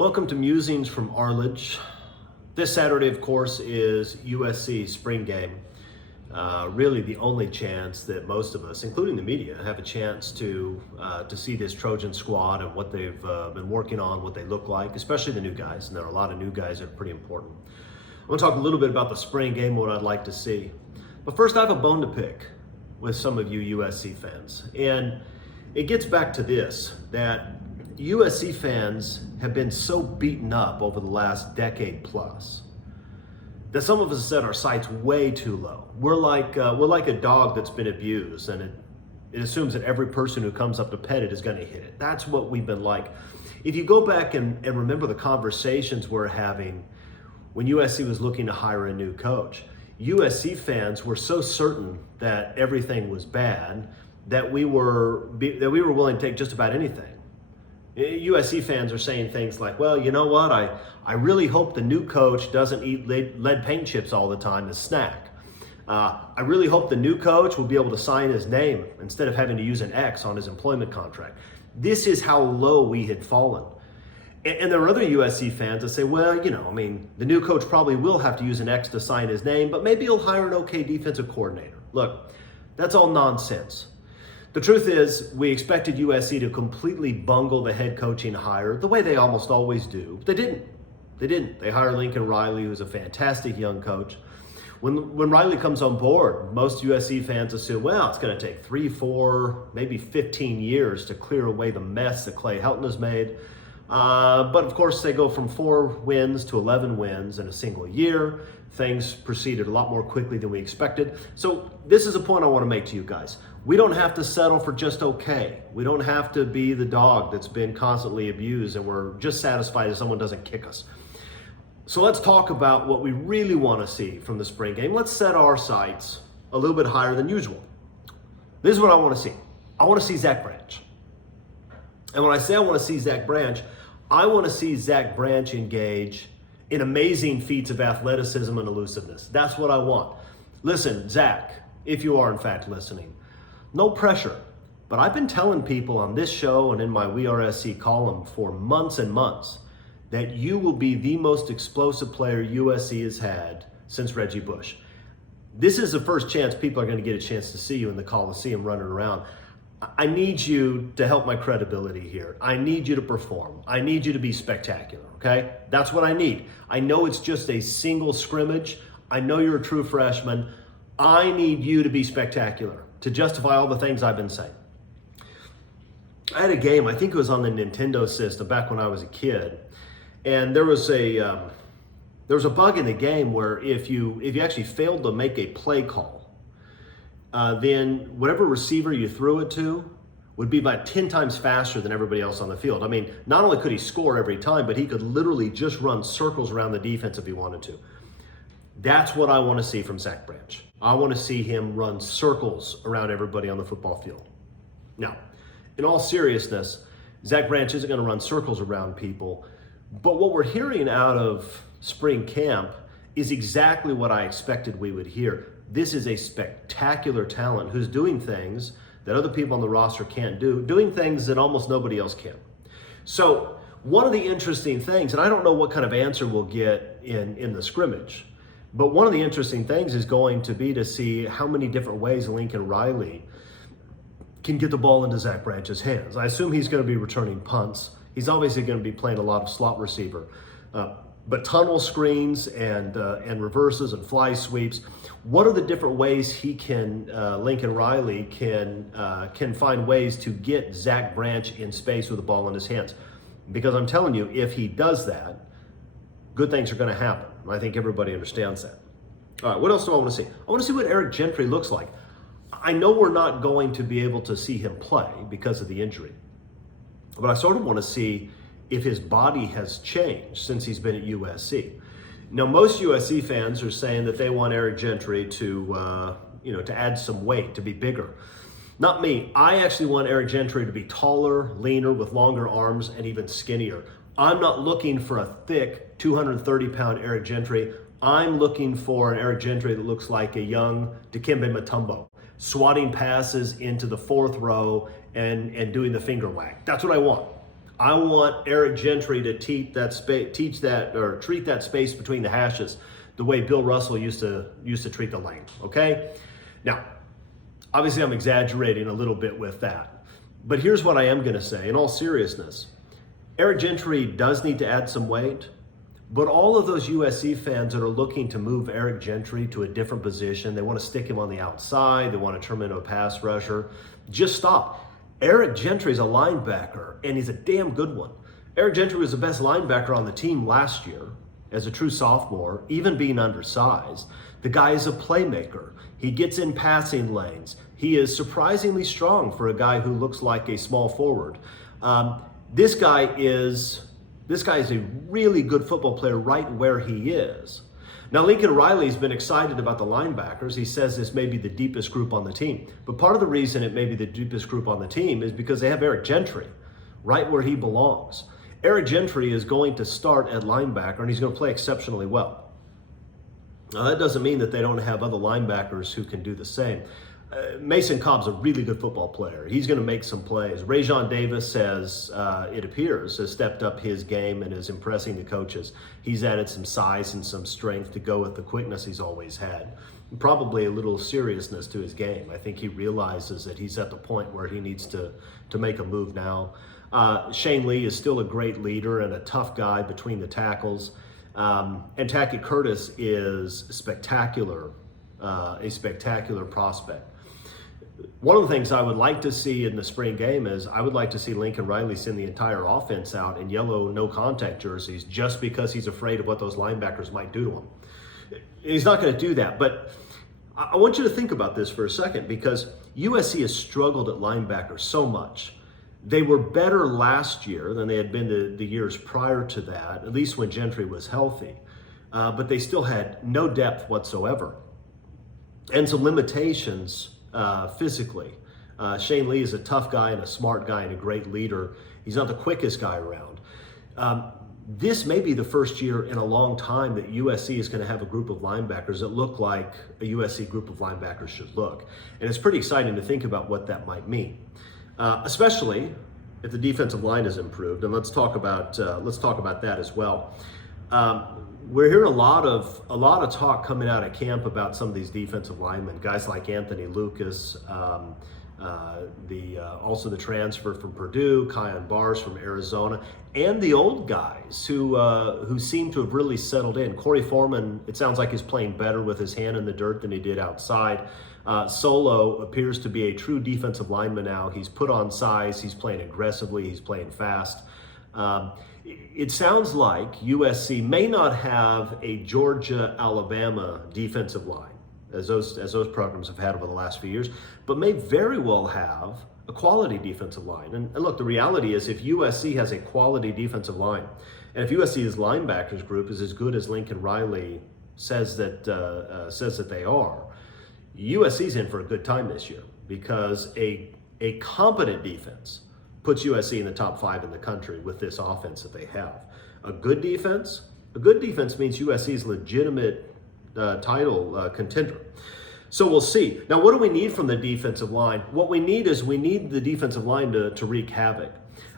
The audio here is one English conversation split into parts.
Welcome to Musings from Arledge. This Saturday, of course, is USC spring game. Really the only chance that most of us, including the media, have a chance to see this Trojan squad and what they've been working on, what they look like, especially the new guys. And there are a lot of new guys that are pretty important. I want to talk a little bit about the spring game, what I'd like to see. But first, I have a bone to pick with some of you USC fans. And it gets back to this, that USC fans have been so beaten up over the last decade plus that some of us have set our sights way too low. We're like a dog that's been abused, and it assumes that every person who comes up to pet it is going to hit it. That's what we've been like. If you go back and remember the conversations we're having when USC was looking to hire a new coach, USC fans were so certain that everything was bad that we were willing to take just about anything. USC fans are saying things like, well, you know what, I really hope the new coach doesn't eat lead paint chips all the time as snack. I really hope the new coach will be able to sign his name instead of having to use an X on his employment contract. This is how low we had fallen. And there are other USC fans that say, well, the new coach probably will have to use an X to sign his name, but maybe he'll hire an okay defensive coordinator. Look, that's all nonsense. The truth is, we expected USC to completely bungle the head coaching hire the way they almost always do. They didn't. They hired Lincoln Riley, who's a fantastic young coach. When Riley comes on board, most USC fans assume, well, it's going to take 3, 4, maybe 15 years to clear away the mess that Clay Helton has made. But of course, they go from 4 wins to 11 wins in a single year. Things proceeded a lot more quickly than we expected. So this is a point I want to make to you guys. We don't have to settle for just okay. We don't have to be the dog that's been constantly abused and we're just satisfied if someone doesn't kick us. So let's talk about what we really want to see from the spring game. Let's set our sights a little bit higher than usual. This is what I want to see. I want to see Zach Branch. And when I say I want to see Zach Branch, I want to see Zach Branch engage in amazing feats of athleticism and elusiveness. That's what I want. Listen, Zach, if you are in fact listening, no pressure, but I've been telling people on this show and in my WeAreSC column for months and months that you will be the most explosive player USC has had since Reggie Bush. This is the first chance people are going to get a chance to see you in the Coliseum running around. I need you to help my credibility here. I need you to perform. I need you to be spectacular, okay? That's what I need. I know it's just a single scrimmage. I know you're a true freshman. I need you to be spectacular to justify all the things I've been saying. I had a game, I think it was on the Nintendo system back when I was a kid, and there was a bug in the game where if you actually failed to make a play call, then whatever receiver you threw it to would be about 10 times faster than everybody else on the field. I mean, not only could he score every time, but he could literally just run circles around the defense if he wanted to. That's what I want to see from Zach Branch. I want to see him run circles around everybody on the football field. Now, in all seriousness, Zach Branch isn't going to run circles around people, but what we're hearing out of spring camp is exactly what I expected we would hear. This is a spectacular talent who's doing things that other people on the roster can't do, doing things that almost nobody else can. So one of the interesting things, and I don't know what kind of answer we'll get in the scrimmage, but one of the interesting things is going to be to see how many different ways Lincoln Riley can get the ball into Zach Branch's hands. I assume he's going to be returning punts. He's obviously going to be playing a lot of slot receiver. But tunnel screens and reverses and fly sweeps, what are the different ways he can, Lincoln Riley can find ways to get Zach Branch in space with the ball in his hands? Because I'm telling you, if he does that, good things are going to happen. I think everybody understands that. All right, what else do I want to see? I want to see what Eric Gentry looks like. I know we're not going to be able to see him play because of the injury, but I sort of want to see if his body has changed since he's been at USC. Now, most USC fans are saying that they want Eric Gentry to add some weight, to be bigger. Not me. I actually want Eric Gentry to be taller, leaner, with longer arms, and even skinnier. I'm not looking for a thick 230-pound Eric Gentry. I'm looking for an Eric Gentry that looks like a young Dikembe Mutombo, swatting passes into the fourth row and doing the finger whack. That's what I want. I want Eric Gentry to treat that space between the hashes the way Bill Russell used to treat the lane. Okay, now obviously I'm exaggerating a little bit with that, but here's what I am going to say in all seriousness. Eric Gentry does need to add some weight, but all of those USC fans that are looking to move Eric Gentry to a different position, they want to stick him on the outside, they want to turn him into a pass rusher, just stop. Eric Gentry is a linebacker, and he's a damn good one. Eric Gentry was the best linebacker on the team last year as a true sophomore, even being undersized. The guy is a playmaker. He gets in passing lanes. He is surprisingly strong for a guy who looks like a small forward. This guy is a really good football player right where he is. Now, Lincoln Riley's been excited about the linebackers. He says this may be the deepest group on the team. But part of the reason it may be the deepest group on the team is because they have Eric Gentry right where he belongs. Eric Gentry is going to start at linebacker, and he's going to play exceptionally well. Now, that doesn't mean that they don't have other linebackers who can do the same. Mason Cobb's a really good football player. He's going to make some plays. Rajon Davis it appears, has stepped up his game and is impressing the coaches. He's added some size and some strength to go with the quickness he's always had. Probably a little seriousness to his game. I think he realizes that he's at the point where he needs to make a move now. Shane Lee is still a great leader and a tough guy between the tackles. And Tackett Curtis is a spectacular prospect. One of the things I would like to see in the spring game is I would like to see Lincoln Riley send the entire offense out in yellow no-contact jerseys just because he's afraid of what those linebackers might do to him. He's not going to do that, but I want you to think about this for a second because USC has struggled at linebacker so much. They were better last year than they had been the years prior to that, at least when Gentry was healthy, but they still had no depth whatsoever and some limitations physically. Shane Lee is a tough guy and a smart guy and a great leader. He's not the quickest guy around. This may be the first year in a long time that USC is going to have a group of linebackers that look like a USC group of linebackers should look. And it's pretty exciting to think about what that might mean, especially if the defensive line is improved. And let's talk about that as well. We're hearing a lot of talk coming out of camp about some of these defensive linemen, guys like Anthony Lucas, also the transfer from Purdue, Kyon Barrs from Arizona, and the old guys who seem to have really settled in. Corey Foreman, it sounds like he's playing better with his hand in the dirt than he did outside. Solo appears to be a true defensive lineman now. He's put on size, he's playing aggressively, he's playing fast. It sounds like USC may not have a Georgia-Alabama defensive line, as those programs have had over the last few years, but may very well have a quality defensive line. And look, the reality is if USC has a quality defensive line, and if USC's linebackers group is as good as Lincoln Riley says that they are, USC's in for a good time this year because a competent defense puts USC in the top 5 in the country with this offense that they have. A good defense means USC is legitimate title contender. So we'll see. Now, what do we need from the defensive line? What we need is the defensive line to wreak havoc.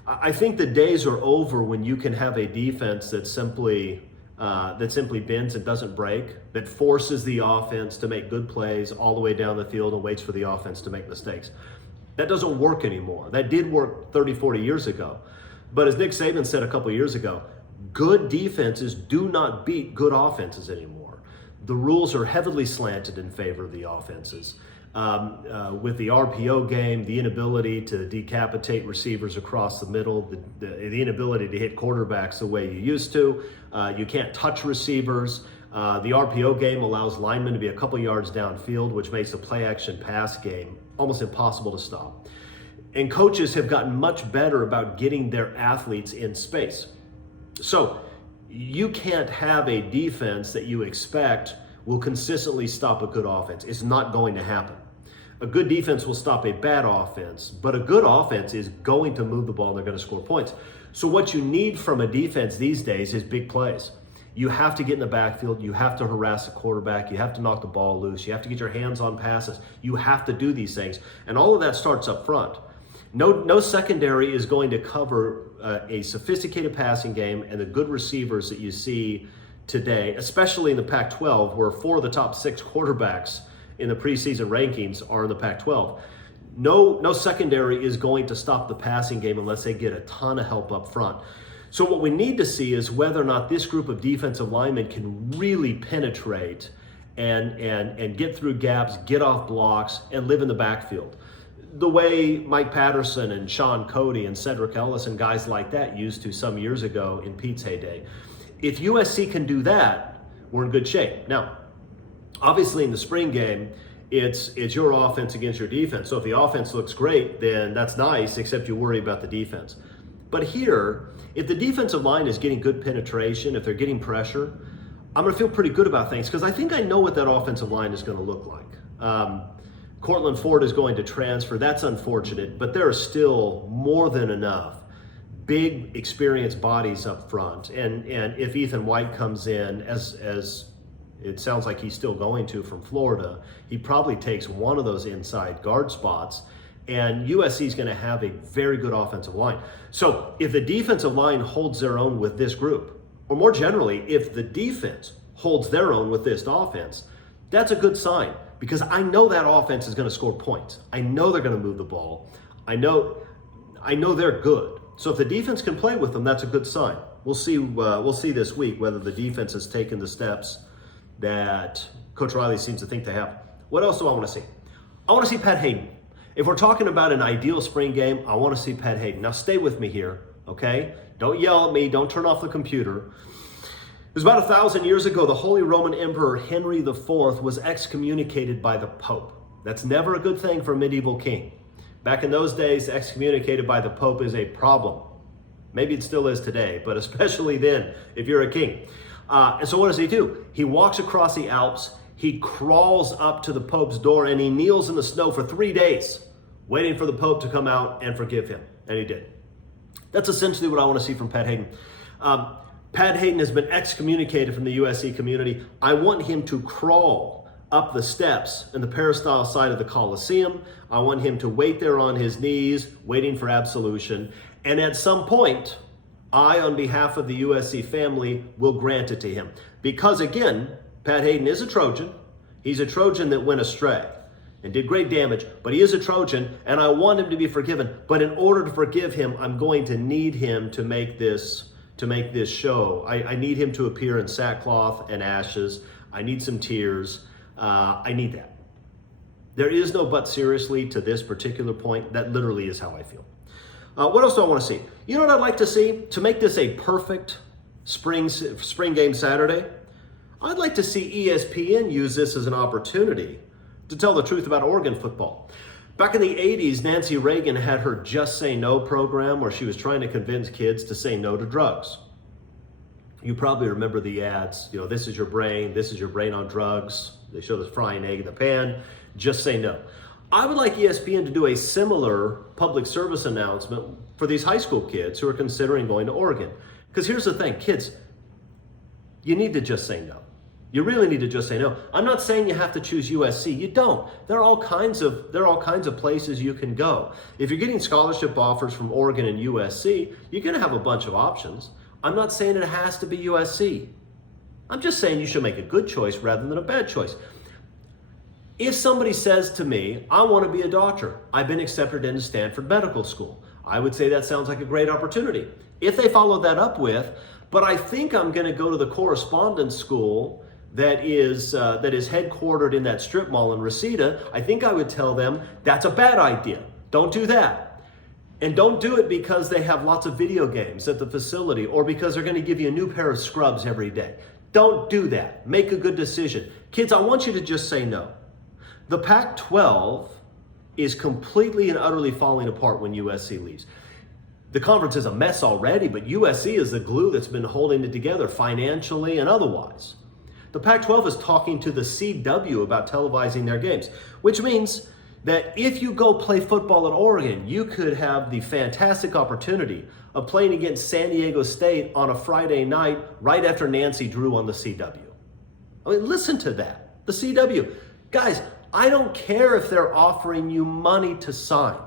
I think the days are over when you can have a defense that simply bends and doesn't break, that forces the offense to make good plays all the way down the field and waits for the offense to make mistakes. That doesn't work anymore. That did work 30, 40 years ago. But as Nick Saban said a couple years ago, good defenses do not beat good offenses anymore. The rules are heavily slanted in favor of the offenses. With the RPO game, the inability to decapitate receivers across the middle, the inability to hit quarterbacks the way you used to. You can't touch receivers. The RPO game allows linemen to be a couple yards downfield, which makes the play-action pass game almost impossible to stop. And coaches have gotten much better about getting their athletes in space. So you can't have a defense that you expect will consistently stop a good offense. It's not going to happen. A good defense will stop a bad offense, but a good offense is going to move the ball and they're going to score points. So what you need from a defense these days is big plays. You have to get in the backfield. You have to harass the quarterback. You have to knock the ball loose. You have to get your hands on passes. You have to do these things. And all of that starts up front. No secondary is going to cover a sophisticated passing game and the good receivers that you see today, especially in the Pac-12, where 4 of the top 6 quarterbacks in the preseason rankings are in the Pac-12. No secondary is going to stop the passing game unless they get a ton of help up front. So what we need to see is whether or not this group of defensive linemen can really penetrate and get through gaps, get off blocks, and live in the backfield. The way Mike Patterson and Sean Cody and Cedric Ellis and guys like that used to some years ago in Pete's heyday. If USC can do that, we're in good shape. Now, obviously in the spring game, it's your offense against your defense. So if the offense looks great, then that's nice, except you worry about the defense. But here, if the defensive line is getting good penetration, if they're getting pressure, I'm going to feel pretty good about things because I think I know what that offensive line is going to look like. Cortland Ford is going to transfer. That's unfortunate, but there are still more than enough big experienced bodies up front. And if Ethan White comes in, as it sounds like he's still going to from Florida, he probably takes one of those inside guard spots, and USC is going to have a very good offensive line. So if the defensive line holds their own with this group, or more generally, if the defense holds their own with this offense, that's a good sign because I know that offense is going to score points. I know they're going to move the ball. I know they're good. So if the defense can play with them, that's a good sign. We'll see this week whether the defense has taken the steps that Coach Riley seems to think they have. What else do I want to see? I want to see Pat Hayden. If we're talking about an ideal spring game, I want to see Pat Hayden. Now stay with me here, okay? Don't yell at me. Don't turn off the computer. It was about 1,000 years ago, the Holy Roman Emperor Henry IV was excommunicated by the Pope. That's never a good thing for a medieval king. Back in those days, excommunicated by the Pope is a problem. Maybe it still is today, but especially then if you're a king. And so what does he do? He walks across the Alps, he crawls up to the Pope's door, and he kneels in the snow for 3 days, waiting for the Pope to come out and forgive him. And he did. That's essentially what I want to see from Pat Hayden. Pat Hayden has been excommunicated from the USC community. I want him to crawl up the steps in the peristyle side of the Coliseum. I want him to wait there on his knees, waiting for absolution. And at some point, I, on behalf of the USC family, will grant it to him. Because again, Pat Hayden is a Trojan. He's a Trojan that went astray and did great damage, but he is a Trojan, and I want him to be forgiven. But in order to forgive him, I'm going to need him to make this show. I need him to appear in sackcloth and ashes. I need some tears. I need that. There is no but seriously to this particular point. That literally is how I feel. What else do I want to see? You know what I'd like to see? To make this a perfect spring game Saturday, I'd like to see ESPN use this as an opportunity to tell the truth about Oregon football. Back in the 80s, Nancy Reagan had her Just Say No program where she was trying to convince kids to say no to drugs. You probably remember the ads, this is your brain on drugs. They show this frying egg in the pan, just say no. I would like ESPN to do a similar public service announcement for these high school kids who are considering going to Oregon. Because here's the thing, kids, you need to just say no. You really need to just say no. I'm not saying you have to choose USC. You don't. There are all kinds of places you can go. If you're getting scholarship offers from Oregon and USC, you're going to have a bunch of options. I'm not saying it has to be USC. I'm just saying you should make a good choice rather than a bad choice. If somebody says to me, I want to be a doctor, I've been accepted into Stanford Medical School, I would say that sounds like a great opportunity. If they follow that up with, but I think I'm going to go to the correspondence school that is headquartered in that strip mall in Reseda, I think I would tell them that's a bad idea. Don't do that. And don't do it because they have lots of video games at the facility or because they're going to give you a new pair of scrubs every day. Don't do that. Make a good decision. Kids, I want you to just say no. The Pac-12 is completely and utterly falling apart when USC leaves. The conference is a mess already, but USC is the glue that's been holding it together financially and otherwise. The Pac-12 is talking to the CW about televising their games, which means that if you go play football at Oregon, you could have the fantastic opportunity of playing against San Diego State on a Friday night right after Nancy Drew on the CW. I mean, listen to that. The CW. Guys, I don't care if they're offering you money to sign.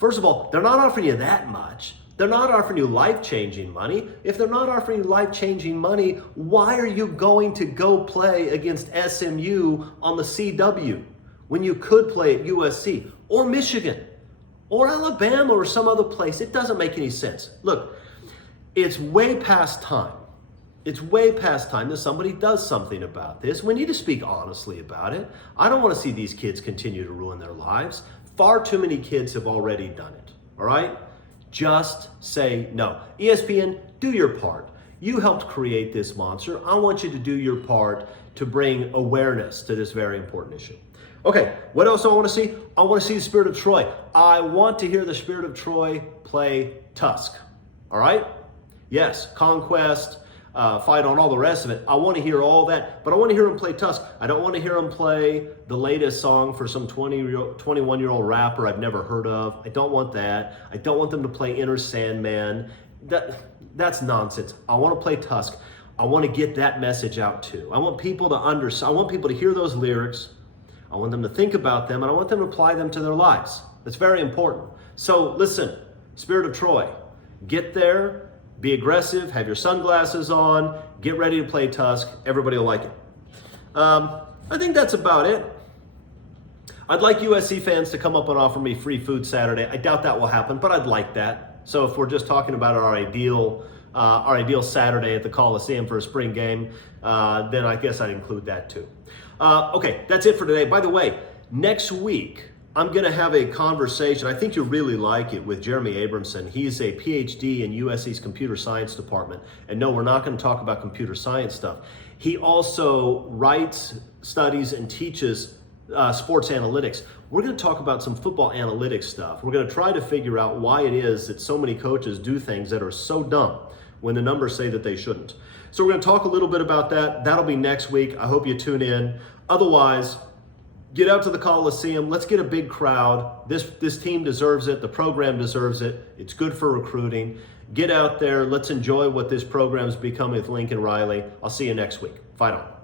First of all, they're not offering you that much. They're not offering you life-changing money. If they're not offering you life-changing money, why are you going to go play against SMU on the CW when you could play at USC or Michigan or Alabama or some other place? It doesn't make any sense. Look, it's way past time. It's way past time that somebody does something about this. We need to speak honestly about it. I don't want to see these kids continue to ruin their lives. Far too many kids have already done it, all right? Just say no. ESPN, do your part. You helped create this monster. I want you to do your part to bring awareness to this very important issue. Okay, what else do I want to see? I want to see the Spirit of Troy. I want to hear the Spirit of Troy play Tusk, all right? Yes, conquest, fight on all the rest of it. I want to hear all that, but I want to hear him play Tusk. I don't want to hear him play the latest song for some 21-year-old rapper I've never heard of. I don't want that. I don't want them to play Inner Sandman. That's nonsense. I want to play Tusk. I want to get that message out too. I want people to understand. I want people to hear those lyrics. I want them to think about them, and I want them to apply them to their lives. That's very important. So listen, Spirit of Troy, get there. Be aggressive, have your sunglasses on, get ready to play Tusk. Everybody will like it. I think that's about it. I'd like USC fans to come up and offer me free food Saturday. I doubt that will happen, but I'd like that. So if we're just talking about our ideal Saturday at the Coliseum for a spring game, then I guess I'd include that too. Okay, that's it for today. By the way, next week, I'm going to have a conversation, I think you'll really like it, with Jeremy Abramson. He's a PhD in USC's computer science department. And no, we're not going to talk about computer science stuff. He also writes, studies, and teaches sports analytics. We're going to talk about some football analytics stuff. We're going to try to figure out why it is that so many coaches do things that are so dumb when the numbers say that they shouldn't. So we're going to talk a little bit about that. That'll be next week. I hope you tune in. Otherwise, get out to the Coliseum. Let's get a big crowd. This team deserves it. The program deserves it. It's good for recruiting. Get out there. Let's enjoy what this program's become with Lincoln Riley. I'll see you next week. Fight on.